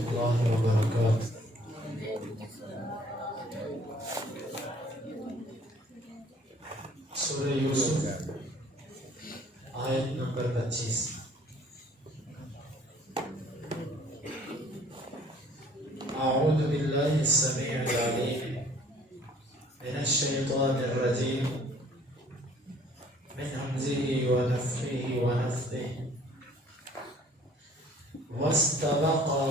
الله وبركاته. سورہ یوسف آیت نمبر 25. اعوذ باللہ السمیع العلیم من الشیطان الرجیم من همزه ونفخه ونفثه. واستبقا،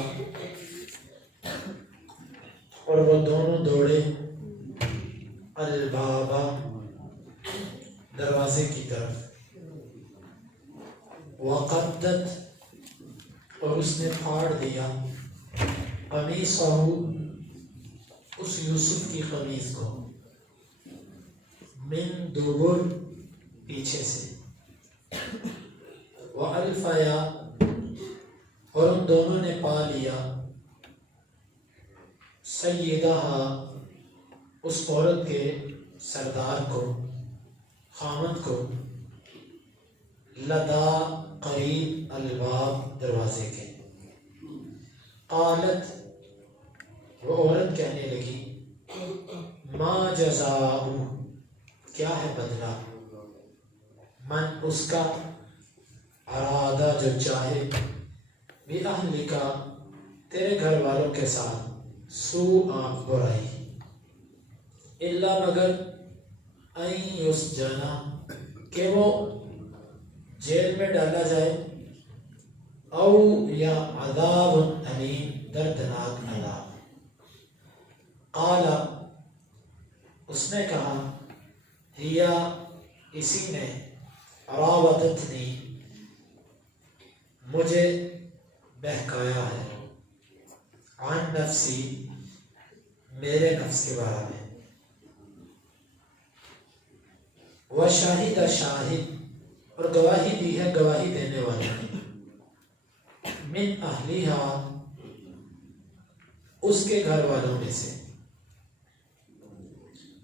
اور وہ دونوں دوڑے، البابا، دروازے کی طرف، وقدت، اور اس نے پھاڑ دیا، قمیصہ، اس یوسف کی قمیص کو، من دبر، پیچھے سے، وَأَلْفَيَا، اور ان دونوں نے پا لیا، سیدہا، اس عورت کے سردار کو، خامند کو، لدا، قریب، الباب، دروازے کے. قالت، وہ عورت کہنے لگی، ما جزاء، کیا ہے بدلہ، من، اس کا، ارادہ، جو چاہے، بِأَهْلِكَ، تیرے گھر والوں کے ساتھ، سوء، برائی، الا، مگر، ان یسجنا، کہ وہ جیل میں ڈالا جائے، او یا عذاب علیم، دردناک عذاب. قال، اس نے کہا، ہیا، اسی نے، راودتنی، مجھے بہکایا ہے، عن نفسی، میرے نفس کے بارے میں. وشاہد، شاہد، اور گواہی دی ہے گواہی دینے والے نے، من اہلیہا، اس کے گھر والوں میں سے،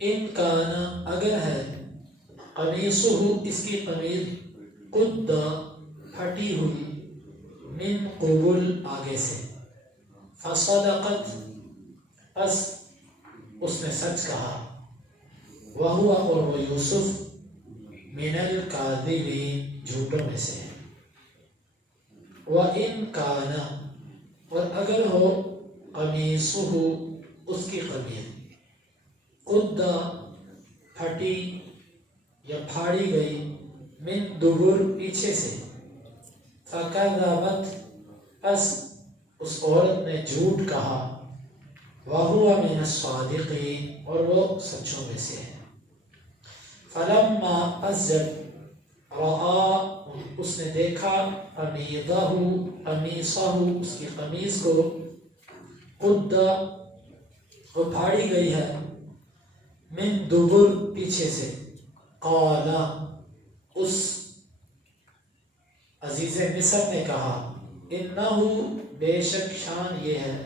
ان کانا، اگر ہے، قمیصہ، اس کی قمیض، قد، پھٹی ہوئی، من قبل، آگے سے، فصدقت، پس اس نے سچ کہا، وہو، اور وہ یوسف، من الکاذبین، جھوٹوں میں سے ہے. وَإِن کَانَ، اور اگر ہو، قمیصہ، اس کی قمیض، قد، پھٹی یا پھاڑی گئی، من دبر، پیچھے سے، فَكَذَبَتْ، پس اس عورت نے جھوٹ کہا، وَهُوَ مِنَ الصَّادِقِينَ، اور وہ سچوں میں سے ہے. فَلَمَّا، پس جب، رَآ، اس نے دیکھا، قمیضہ، قمیصہ، اس کی قمیص کو، قد، وہ پھاڑی گئی ہے، من دبر، پیچھے سے، قال، اس عزیز مصر نے کہا، انہو، بے شک شان یہ ہے،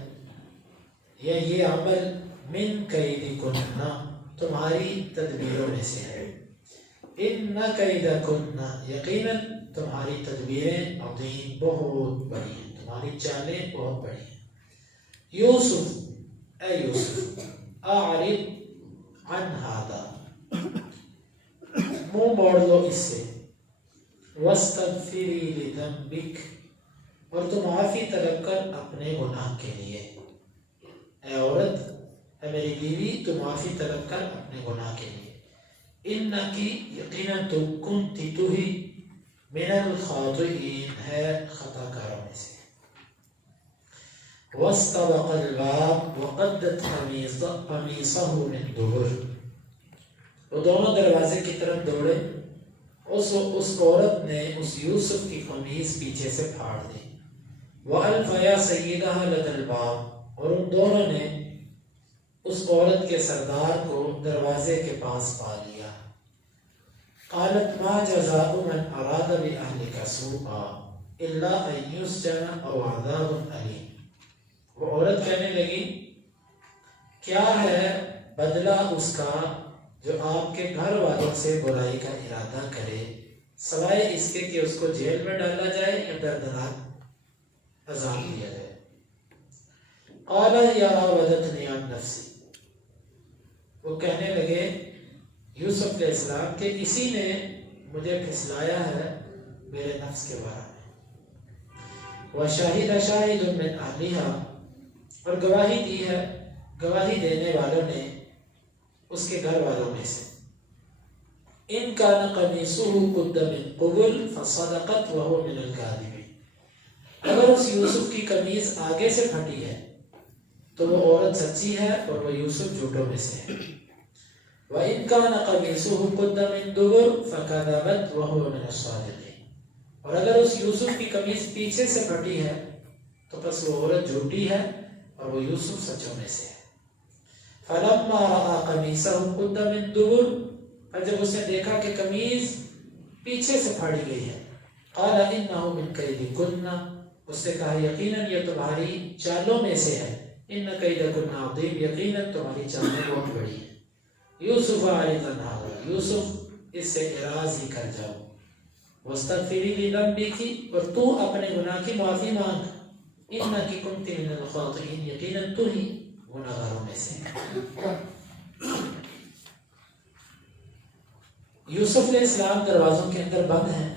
یا یہ عمل، من کیدکن، تمہاری تدبیروں میں سے ہے. ان کیدکن، یقیناً تمہاری تدبیریں، عظیم، بہت بڑی ہیں، تمہاری چالیں بہت بڑی ہیں. یوسف، اے یوسف، اعرض عن ھذا، منہ موڑ لو اس سے، واستغفری لذنبک، اور تم معافی طلب کر اپنے گناہ کے لیے. اے عورت، اے میری بیوی، تو معافی طلب کر اپنے گناہ کے لیے. انکی، یقیناً تو، کنتی، تو ہی، من الخاطئین، ہے خطا کاروں میں سے. واستبق الباب، وقدت قمیصہ من دبر، وہ دونوں دروازے کی طرف دوڑے، اس عورت نے اس یوسف کی قمیص پیچھے سے پھاڑ دی. وَأَلْفَيَا سَيِّدَهَا لَدَى الْبَابِ، اور ان دونوں نے اس عورت کے سردار کو دروازے کے پاس پا لیا. قالت، ما جزاء من اراد بأهلك سوءا الا ان يسجن او عذاب الیم. وہ عورت کہنے لگی، کیا ہے بدلہ اس کا جو آپ کے گھر والوں سے برائی کا ارادہ کرے، سوائے اس کے کہ اس کو جیل میں ڈالا جائے یا دردناک عذاب دیا جائے. قال یا راودتنی عن نفسی، وہ کہنے لگے یوسف علیہ السلام کہ اسی نے مجھے پھسلایا ہے میرے نفس کے بارے میں۔ وشاہد شاہد من اہلہا، اور گواہی دی ہے گواہی دینے والوں نے اس کے گھر والوں میں سے، ان کان قمیصہ قد من قبل فصدقت وہو من الکاذبین، اگر اس یوسف کی قمیض آگے سے پھٹی ہے تو وہ عورت سچی ہے اور وہ یوسف جھوٹوں میں سے ہے۔ وَإِن كَانَ قَمِيصُهُ قُدَّ مِن دُبُرٍ فَكَذَبَتْ وَهُوَ مِنَ الصَّادِقِينَ، اور اگر اس یوسف کی قمیض پیچھے سے پھٹی ہے تو پس وہ عورت جھوٹی ہے اور وہ یوسف سچوں میں سے ہے۔ فَلَمَّا رَأَىٰ قَمِيصَهُ قُدَّ مِن دُبُرٍ، اور جب اس نے دیکھا کہ قمیض پیچھے سے پھاڑی گئی ہے، قَالَ إِنَّهُ مِن كَيْدِكُنَّ، اس نے کہا یقیناً یہ تمہاری چالوں میں سے ہے، إِنَّ كَيْدَكُنَّ عَظِيمٌ، یقیناً تمہاری چالیں بہت بڑی ہیں۔ یوسف اعرض عن ھذا، یوسف اس سے اعراض ہی کر جاؤ، واستغفری لذنبک، اور تو اپنے گناہ کی معافی مانگ، انک کنت من الخاطئین، یقیناً تو ہی گناہگاروں میں سے ہے۔ یوسف علیہ السلام دروازوں کے اندر بند ہیں۔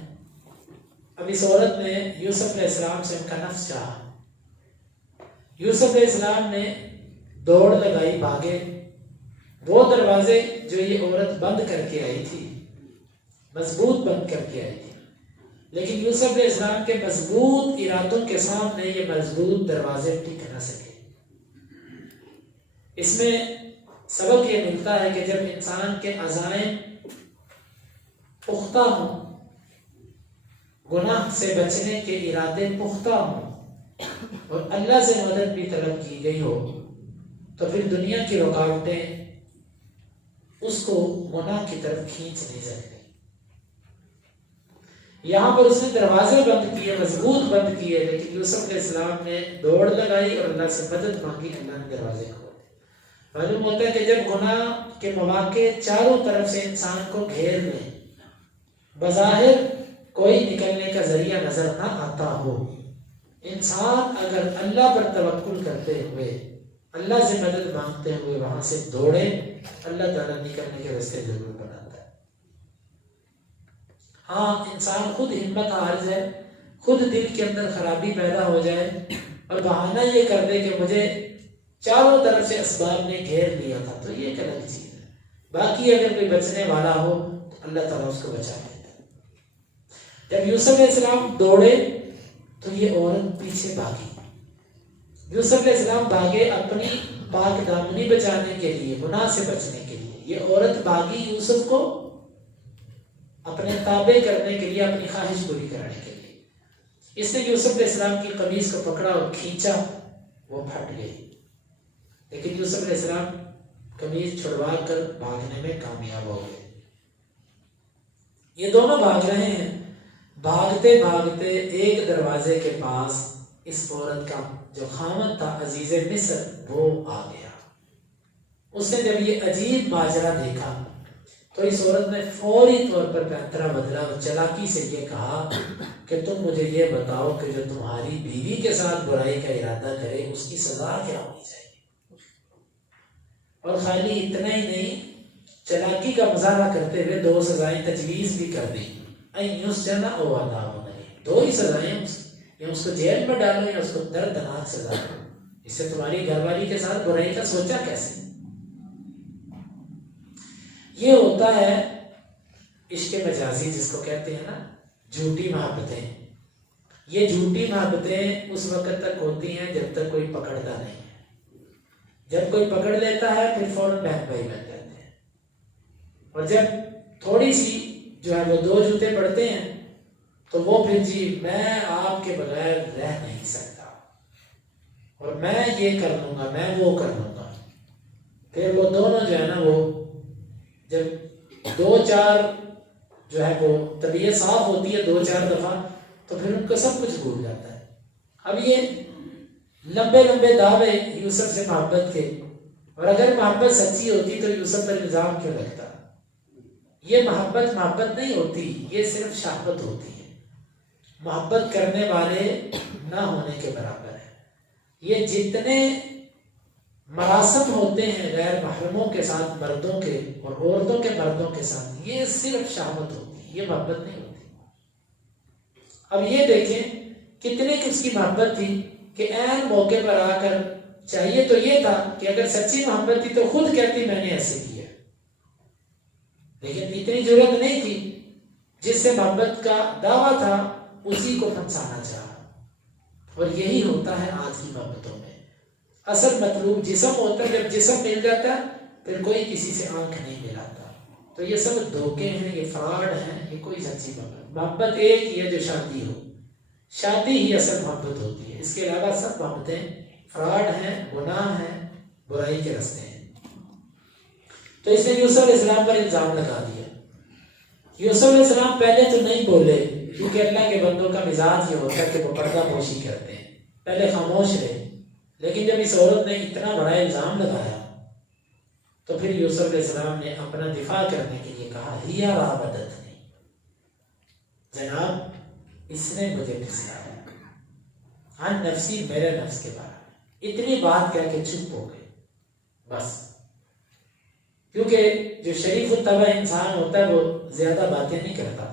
اب اس عورت نے یوسف علیہ السلام سے ان کا نفس چاہا، یوسف علیہ السلام نے دوڑ لگائی، بھاگے، وہ دروازے جو یہ عورت بند کر کے آئی تھی، مضبوط بند کر کے آئی تھی، لیکن یوسف علیہ السلام کے مضبوط ارادوں کے سامنے یہ مضبوط دروازے ٹک نہ سکے۔ اس میں سبق یہ ملتا ہے کہ جب انسان کے عزائم پختہ ہوں، گناہ سے بچنے کے ارادے پختہ ہوں اور اللہ سے مدد بھی طلب کی گئی ہو، تو پھر دنیا کی رکاوٹیں اس کو گناہ کی طرف کھینچ نہیں سکتے۔ یہاں پر اس نے دروازے بند کیے، مضبوط بند کیے، لیکن یوسف علیہ السلام نے دوڑ لگائی اور اللہ سے مدد مانگی، اللہ نے دروازے کھولے۔ معلوم ہوتا ہے کہ جب گناہ کے مواقع چاروں طرف سے انسان کو گھیر لیں، بظاہر کوئی نکلنے کا ذریعہ نظر نہ آتا ہو، انسان اگر اللہ پر توکل کرتے ہوئے، اللہ سے مدد مانگتے ہوئے وہاں سے دوڑے، اللہ تعالیٰ نکلنے کے راستے ضرور بناتا ہے۔ ہاں، انسان خود ہمت عارض ہے، خود دل کے اندر خرابی پیدا ہو جائے اور بہانہ یہ کر دے کہ مجھے چاروں طرف سے اسباب نے گھیر لیا تھا، تو یہ ایک الگ چیز ہے۔ باقی اگر کوئی بچنے والا ہو تو اللہ تعالیٰ اس کو بچا لیتا ہے۔ جب یوسف علیہ السلام دوڑے تو یہ عورت پیچھے بھاگی۔ یوسف علیہ السلام بھاگے اپنی پاک دامنی بچانے کے لیے، گناہ سے بچنے کے لیے، یہ عورت بھاگی یوسف کو اپنے تابع کرنے کے لیے، اپنی خواہش پوری کرنے کے لیے۔ اس نے یوسف علیہ السلام کی قمیض کو پکڑا اور کھینچا، وہ پھٹ گئی، لیکن یوسف علیہ السلام قمیض چھڑوا کر بھاگنے میں کامیاب ہو گئے۔ یہ دونوں بھاگ رہے ہیں، بھاگتے بھاگتے ایک دروازے کے پاس اس عورت کا جو خامد تھا عزیز مصر، وہ آ گیا۔ اس نے جب یہ عجیب ماجرا دیکھا تو اس عورت نے فوری طور پر پینترا بدلا اور چلاکی سے یہ کہا کہ تم مجھے یہ بتاؤ کہ جو تمہاری بیوی کے ساتھ برائی کا ارادہ کرے اس کی سزا کیا ہونی چاہیے۔ اور خالی اتنا ہی نہیں، چلاکی کا مظاہرہ کرتے ہوئے دو سزائیں تجویز بھی کر دی، دو ہی سزائیں، یا اس کو جیل میں ڈالو یا اس کو دردناک سزا دو۔ اس سے تمہاری گھر والی کے ساتھ برائی کا سوچا کیسے؟ یہ ہوتا ہے عشق مجازی، جس کو کہتے ہیں نا جھوٹی محبتیں۔ یہ جھوٹی محبتیں اس وقت تک ہوتی ہیں جب تک کوئی پکڑتا نہیں ہے۔ جب کوئی پکڑ لیتا ہے پھر فوراً بہن بھائی بن جاتے ہیں، اور جب تھوڑی سی جو ہے وہ دو جوتے پڑتے ہیں تو وہ پھر جی میں آپ کے بغیر رہ نہیں سکتا اور میں یہ کر لوں گا، میں وہ کر لوں گا۔ پھر وہ دونوں جو ہے نا، وہ جب دو چار جو ہے وہ طبیعت صاف ہوتی ہے دو چار دفعہ، تو پھر ان کو سب کچھ بھول جاتا ہے۔ اب یہ لمبے لمبے دعوے یوسف سے محبت کے، اور اگر محبت سچی ہوتی تو یوسف پر الزام کیوں لگتا؟ یہ محبت نہیں ہوتی، یہ صرف شہوت ہوتی ہے۔ محبت کرنے والے نہ ہونے کے برابر ہے۔ یہ جتنے مراسم ہوتے ہیں غیر محرموں کے ساتھ مردوں کے اور عورتوں کے مردوں کے ساتھ، یہ صرف شہوت ہوتی ہے، یہ محبت نہیں ہوتی۔ اب یہ دیکھیں کتنے کس کی محبت تھی کہ عین موقع پر آ کر، چاہیے تو یہ تھا کہ اگر سچی محبت تھی تو خود کہتی میں نے ایسے کیا، لیکن اتنی ضرورت نہیں تھی، جس سے محبت کا دعویٰ تھا اسی کو پھنسانا چاہا۔ اور یہی ہوتا ہے آج کی محبتوں میں، اصل مطلوب جسم ہوتا ہے، جب جسم مل جاتا ہے پھر کوئی کسی سے آنکھ نہیں ملاتا۔ تو یہ سب دھوکے ہیں، یہ فراڈ ہیں، یہ کوئی سچی محبت ایک ہی ہے جو شادی ہو، شادی ہی اصل محبت ہوتی ہے، اس کے علاوہ سب محبتیں فراڈ ہیں، گناہ ہیں، برائی کے راستے ہیں۔ تو اس نے یوسف علیہ السلام پر الزام لگا دیا۔ یوسف علیہ السلام پہلے تو نہیں بولے، کیونکہ اللہ کے بندوں کا مزاج یہ ہوتا ہے کہ وہ پردہ پوشی کرتے ہیں، پہلے خاموش رہے، لیکن جب اس عورت نے اتنا بڑا الزام لگایا تو پھر یوسف علیہ السلام نے اپنا دفاع کرنے کے لیے کہا ہی راودت نہیں، جناب اس نے مجھے پھسلایا، عن نفسی، میرے نفس کے بارے میں، اتنی بات کہہ کے چپ ہو گئے بس۔ کیونکہ جو شریف الطبع انسان ہوتا ہے وہ زیادہ باتیں نہیں کرتا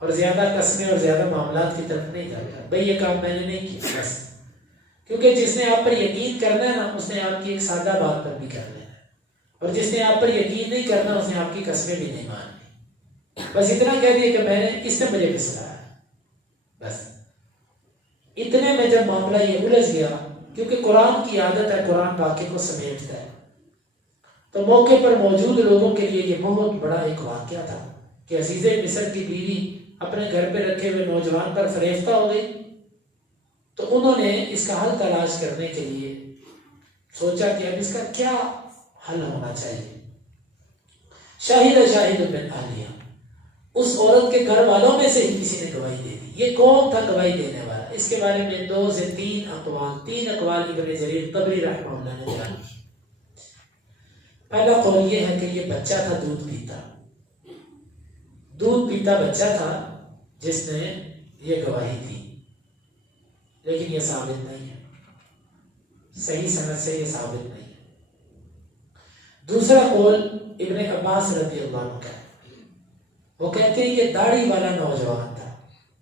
اور زیادہ قسمیں اور زیادہ معاملات کی طرف نہیں جاتا، بھئی یہ کام میں نے نہیں کیا بس۔ کیونکہ جس نے آپ پر یقین کرنا ہے نا، اس نے آپ کی ایک سادہ بات پر بھی کرنا ہے، اور جس نے آپ پر یقین نہیں کرنا اس نے آپ کی قسمیں بھی نہیں ماننی۔ بس اتنا کہہ دیا کہ میں نے، اس نے مجھے پھسلایا، بس اتنے میں جب معاملہ یہ الجھ گیا، کیونکہ قرآن کی عادت ہے قرآن واقعے کو سمیٹتا ہے، تو موقع پر موجود لوگوں کے لیے یہ بہت بڑا ایک واقعہ تھا کہ عزیز مصر کی بیوی اپنے گھر پہ رکھے ہوئے نوجوان پر فریفتہ ہو گئی۔ تو انہوں نے اس کا حل تلاش کرنے کے لیے سوچا کہ اب اس کا کیا حل ہونا چاہیے۔ شاہد من اہلہا، اس عورت کے گھر والوں میں سے ہی کسی نے گواہی دے دی۔ یہ کون تھا گواہی دینے والا؟ اس کے بارے میں 2 سے 3 اقوال ابن جریر طبری رحمہ اللہ نے بیان کی۔ پہلا قول یہ ہے کہ یہ بچہ تھا دودھ پیتا بچہ تھا جس نے یہ گواہی دی، لیکن یہ ثابت نہیں ہے، صحیح سند سے یہ ثابت نہیں ہے۔ دوسرا قول ابن عباس رضی اللہ عنہ کا ہے، وہ کہتے ہیں یہ داڑھی والا نوجوان تھا۔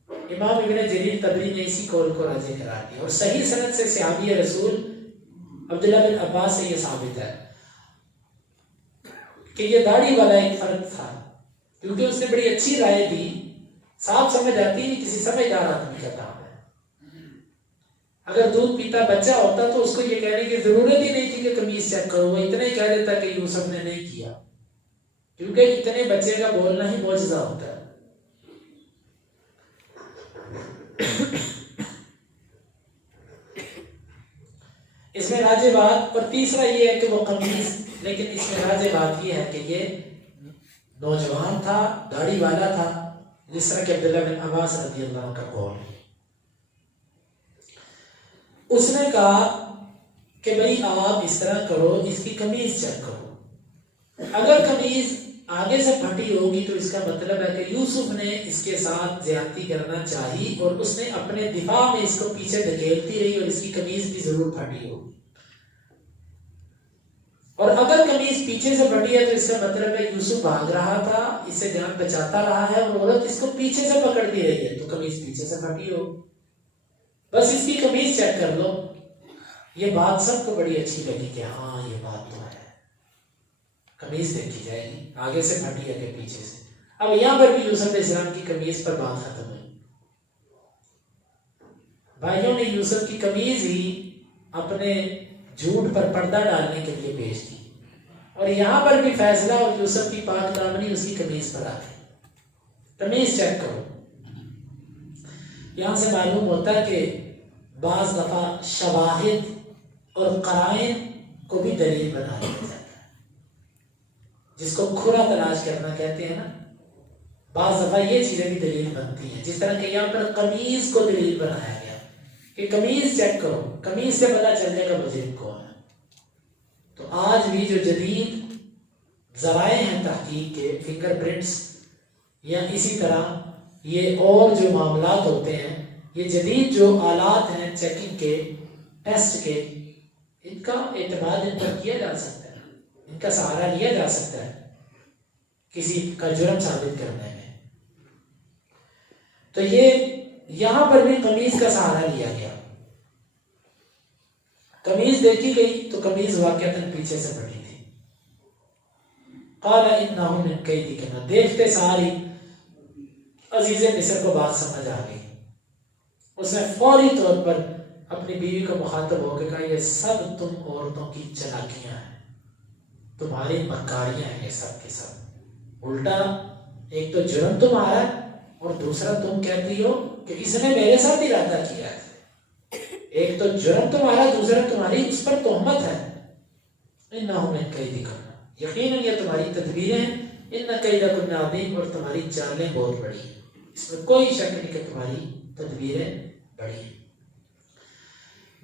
امام ابن جریر طبری نے اسی قول کو راجح قرار دیا، اور صحیح سند سے صحابی رسول عبداللہ بن عباس سے یہ ثابت ہے کہ یہ داڑھی والا ایک فرد تھا، کیونکہ اس نے بڑی اچھی رائے دی، صاف سمجھ آتی ہے کسی سمجھدار آدمی کا کام ہے۔ اگر دودھ پیتا بچہ ہوتا تو اس کو یہ کہنے کی ضرورت ہی نہیں تھی کہ قمیص چیک کرو، وہ اتنا ہی کہہ دیتا کہ یوسف نے نہیں کیا، کیونکہ اتنے بچے کا بولنا ہی معجزہ ہوتا ہے۔ اس میں راجع بات، اور تیسرا یہ ہے کہ وہ قمیص، لیکن اس میں راجع بات یہ ہے کہ یہ نوجوان تھا، داڑھی والا تھا، جس طرح کہ عبداللہ بن عباس رضی اللہ عنہ کا قول ہے۔ اس نے کہا کہ بھئی آپ اس طرح کرو، اس کی قمیض چیک کرو، اگر قمیض آگے سے پھٹی ہوگی تو اس کا مطلب ہے کہ یوسف نے اس کے ساتھ زیادتی کرنا چاہی اور اس نے اپنے دفاع میں اس کو پیچھے دھکیلتی رہی اور اس کی قمیض بھی ضرور پھٹی ہوگی، اور اگر قمیض پیچھے سے پھٹی ہے تو اس کا مطلب ہے یوسف بھاگ رہا تھا، اس سے جان بچاتا رہا ہے اور عورت اس کو پیچھے سے پکڑتی رہی ہے، تو قمیض پیچھے سے پھٹی ہو، بس اس کی قمیض چیک کر لو۔ یہ بات سب کو بڑی اچھی لگی کہ ہاں یہ بات تو ہے، قمیض دیکھی جائے گی آگے سے پھٹی ہے کہ پیچھے سے۔ اب یہاں پر بھی یوسف علیہ السلام کی قمیض پر بات ختم ہوئی۔ بھائیوں نے یوسف کی قمیض ہی اپنے جھوٹ پر پردہ ڈالنے کے لیے پیش کی، اور یہاں پر بھی فیصلہ اور یوسف کی پاک دامنی اس کی قمیض پر آ گئی۔ قمیض چیک کرو۔ یہاں سے معلوم ہوتا ہے کہ بعض دفعہ شواہد اور قرائن کو بھی دلیل بنا لیا جاتا ہے، جس کو کھرا تلاش کرنا کہتے ہیں نا، بعض دفعہ یہ چیزیں بھی دلیل بنتی ہیں، جس طرح کہ یہاں پر قمیض کو دلیل بنایا گیا کہ قمیض چیک کرو، قمیض سے پتہ چل جائے گا مجرم کون ہے۔ تو آج بھی جو جدید ذرائع ہیں تحقیق کے، فنگر پرنٹس یا اسی طرح یہ اور جو معاملات ہوتے ہیں، یہ جدید جو آلات ہیں چیکنگ کے، ٹیسٹ کے، ان کا اعتماد ان پر کیا جا سکتا ہے، ان کا سہارا لیا جا سکتا ہے کسی کا جرم ثابت کرنے میں. تو یہ یہاں پر بھی قمیض کا سہارا لیا گیا. قمیض دیکھی گئی تو قمیض واقعتاً پیچھے سے پڑی تھی. قال انہم من کیدکن، دیکھتے ساری عزیز مصر کو بات سمجھ آ گئی. اس نے فوری طور پر اپنی بیوی کو مخاطب ہو کے کہا یہ سب تم عورتوں کی چلاکیاں ہیں، تمہاری مکاریاں ہیں یہ سب کے سب. الٹا ایک تو جرم تمہارا اور دوسرا تم کہتی ہو کہ اس نے میرے ساتھ ارادہ کیا ہے. ایک تو جرم تمہارا، دوسرا تمہاری اس پر تہمت ہے. انہم من کیدکن، یقیناً یہ تمہاری تدبیریں ہیں. ان کیدکن عظیم، اور تمہاری چالیں بہت بڑی ہیں. اس میں کوئی شک نہیں کہ تمہاری تدبیریں بڑی ہیں.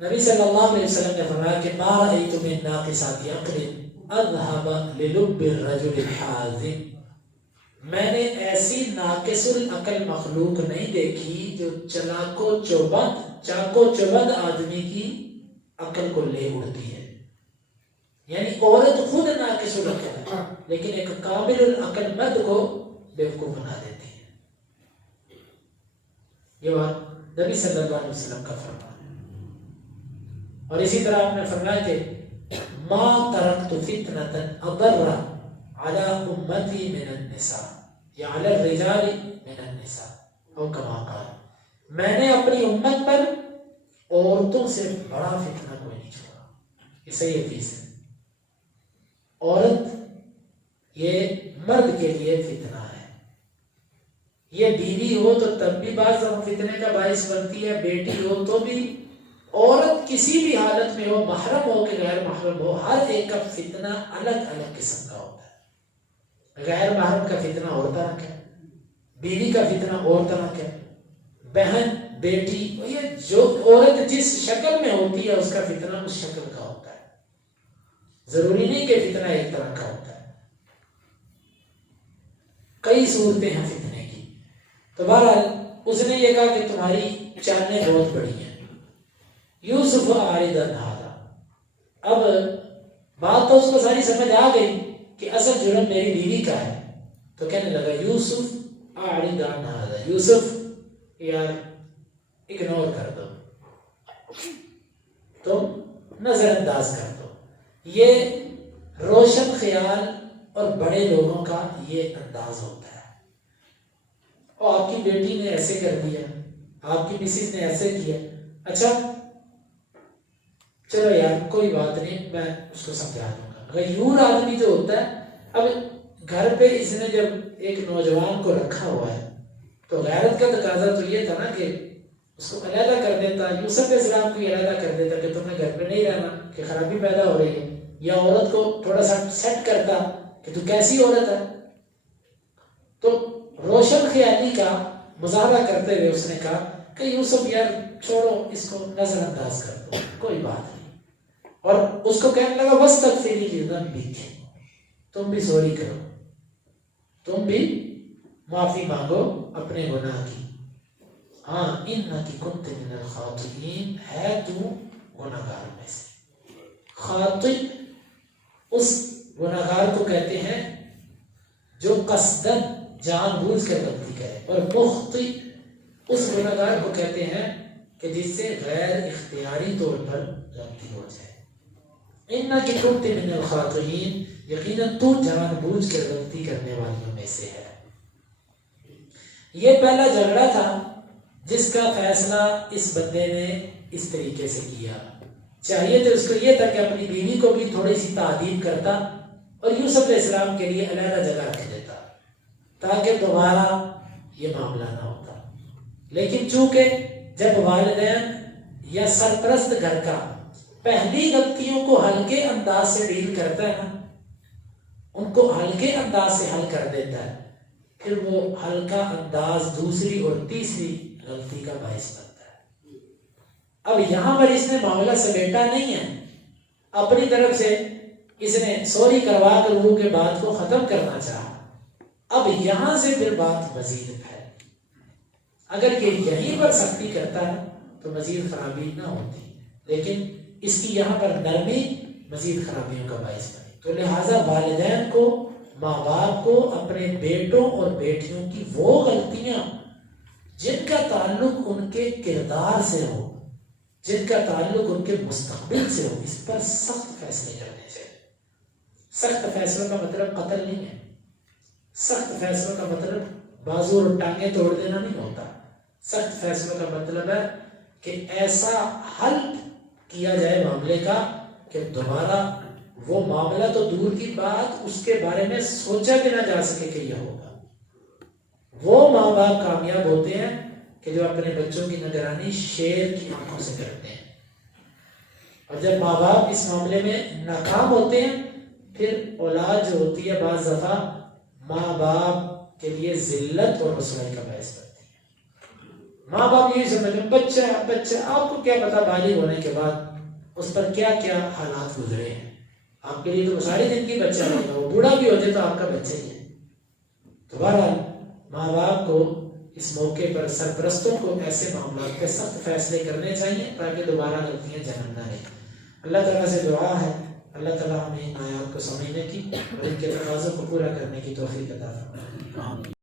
نبی صلی اللہ علیہ وسلم نے فرمایا کہ ما رأیت من ناقصات عقل اذهب للب الرجل الحازم، میں نے ایسی ناقص العقل مخلوق نہیں دیکھی جو چاقو چوبند آدمی کی عقل کو لے اڑتی ہے. یعنی عورت خود ناقص العقل ہے لیکن ایک کامل العقل مرد کو بیوقوف بنا دیتی ہے. یہ بات نبی صلی اللہ علیہ وسلم کا فرمان ہے. اور اسی طرح آپ نے فرمایا کہ ما ترکت فتنة اضر على امتی من النساء یا علی الرجال من النساء او کما قال، میں نے اپنی امت پر عورتوں سے بڑا فتنہ کوئی نہیں چھوڑا. یہ صحیح حدیث ہے. عورت یہ مرد کے لیے فتنہ ہے. یہ بیوی ہو تو تب بھی بعض فتنے کا باعث بنتی ہے، بیٹی ہو تو بھی. عورت کسی بھی حالت میں ہو، محرم ہو کہ غیر محرم ہو، ہر ایک کا فتنہ الگ الگ قسم کا ہوتا ہے. غیر محرم کا فتنہ اور طرح کا ہے، بیوی کا فتنہ اور طرح کا ہے، بہن بیٹی، یہ جو عورت جس شکل میں ہوتی ہے اس کا فتنہ اس شکل کا ہوتا ہے. ضروری نہیں کہ فتنہ ایک طرح کا ہوتا ہے، کئی صورتیں ہیں فتنے کی. تو بہرحال اس نے یہ کہا کہ تمہاری چالیں بہت بڑی ہیں. یوسف عارض عن ھذا، اب بات تو اس کو ساری سمجھ آ گئی کہ اصل جرم میری بیوی کا ہے. تو کہنے لگا یوسف اعرض عن ھذا، یوسف یار اگنور کر دو، تم نظر انداز کر دو. یہ روشن خیال اور بڑے لوگوں کا یہ انداز ہوتا ہے. اور آپ کی بیٹی نے ایسے کر دیا، آپ کی مسز نے ایسے کیا، اچھا چلو یار کوئی بات نہیں، میں اس کو سمجھا دوں گا. غیور آدمی جو ہوتا ہے، اب گھر پہ اس نے جب ایک نوجوان کو رکھا ہوا ہے تو غیرت کا تقاضا تو یہ تھا نا کہ اس کو علیحدہ کر دیتا. یوسف علیہ السلام کو علیحدہ کر دیتا کہ تم نے گھر پہ نہیں رہنا کہ خرابی پیدا ہو رہی ہے، یا عورت کو تھوڑا سا سیٹ کرتا کہ تو کیسی عورت ہے. تو روشن خیالی کا مظاہرہ کرتے ہوئے اس نے کہا کہ یوسف یار چھوڑو اس کو، نظر انداز کر دو، کوئی بات نہیں. اور اس کو کہنے لگا وَاسْتَغْفِرِي لِذَنبِكِ، تم بھی سوری کرو، تم بھی معافی مانگو اپنے گناہ کی. ہاں اِنَّكِ كُنْتِ مِنَ الْخَاطِئِينَ، ہے تو گناہگار میں سے. خاطئ اس گناہگار کو کہتے ہیں جو قصدن جان بوجھ کر غلطی کرے، اور مخطئ اس گناہگار کو کہتے ہیں کہ جس سے غیر اختیاری طور پر غلطی ہو جائے. اِنَّكِ كُنْتِ مِنَ الْخَاطِئِينَ، یقیناً تو جان بوجھ کر غلطی کرنے والیوں میں سے ہے. یہ پہلا جھگڑا تھا جس کا فیصلہ اس بندے نے اس طریقے سے کیا. چاہیے تو اس کو یہ تھا کہ اپنی بیوی کو بھی تھوڑی سی تعدیب کرتا اور یوسف علیہ السلام کے لیے علیحدہ جگہ رکھ دیتا تاکہ دوبارہ یہ معاملہ نہ ہوتا. لیکن چونکہ جب والدین یا سرپرست گھر کا پہلی غلطیوں کو ہلکے انداز سے ڈیل کرتا ہے نا، ان کو ہلکے انداز سے حل کر دیتا ہے، پھر وہ ہلکا انداز دوسری اور تیسری غلطی کا باعث بنتا ہے. اب یہاں پر اس نے معاملہ سمیٹا نہیں ہے، اپنی طرف سے اس نے سوری کروا کر وہ کے بات کو ختم کرنا چاہا. اب یہاں سے پھر بات مزید ہے. اگر یہ یہیں پر سختی کرتا ہے تو مزید خرابی نہ ہوتی، لیکن اس کی یہاں پر نرمی مزید خرابیوں کا باعث بنے. تو لہٰذا والدین کو، ماں باپ کو اپنے بیٹوں اور بیٹیوں کی وہ غلطیاں جن کا تعلق ان کے کردار سے ہو، جن کا تعلق ان کے مستقبل سے ہو، اس پر سخت فیصلے کرنے چاہیے. سخت فیصلوں کا مطلب قتل نہیں ہے. سخت فیصلوں کا مطلب بازو اور ٹانگیں توڑ دینا نہیں ہوتا. سخت فیصلوں کا مطلب ہے کہ ایسا حل کیا جائے معاملے کا کہ دوبارہ وہ معاملہ تو دور کی بات، اس کے بارے میں سوچا بھی نہ جا سکے کہ یہ ہوگا. وہ ماں باپ کامیاب ہوتے ہیں کہ جو اپنے بچوں کی نگرانی شیر کی آنکھوں سے کرتے ہیں. اور جب ماں باپ اس معاملے میں ناکام ہوتے ہیں، پھر اولاد جو ہوتی ہے بعض دفعہ ماں باپ کے لیے ذلت اور رسوائی کا باعث بنتی ہے. ماں باپ یہی سمجھتے بچہ آپ کو کیا پتا بالغ ہونے کے بعد اس پر کیا کیا حالات گزرے ہیں. آپ کے لیے تو ساری زندگی بچہ رہے گا، وہ بوڑھا بھی ہو جائے تو آپ کا بچہ ہی ہے. تو بہرحال ماں باپ کو اس موقع پر، سرپرستوں کو ایسے معاملات پہ سخت فیصلے کرنے چاہیے تاکہ دوبارہ غلطیاں جنم نہ رہیں. اللہ تعالیٰ سے دعا ہے اللہ تعالیٰ ہمیں ان آیات کو سمجھنے کی اور ان کے تقاضوں کو پورا کرنے کی توفیق عطا فرمائے.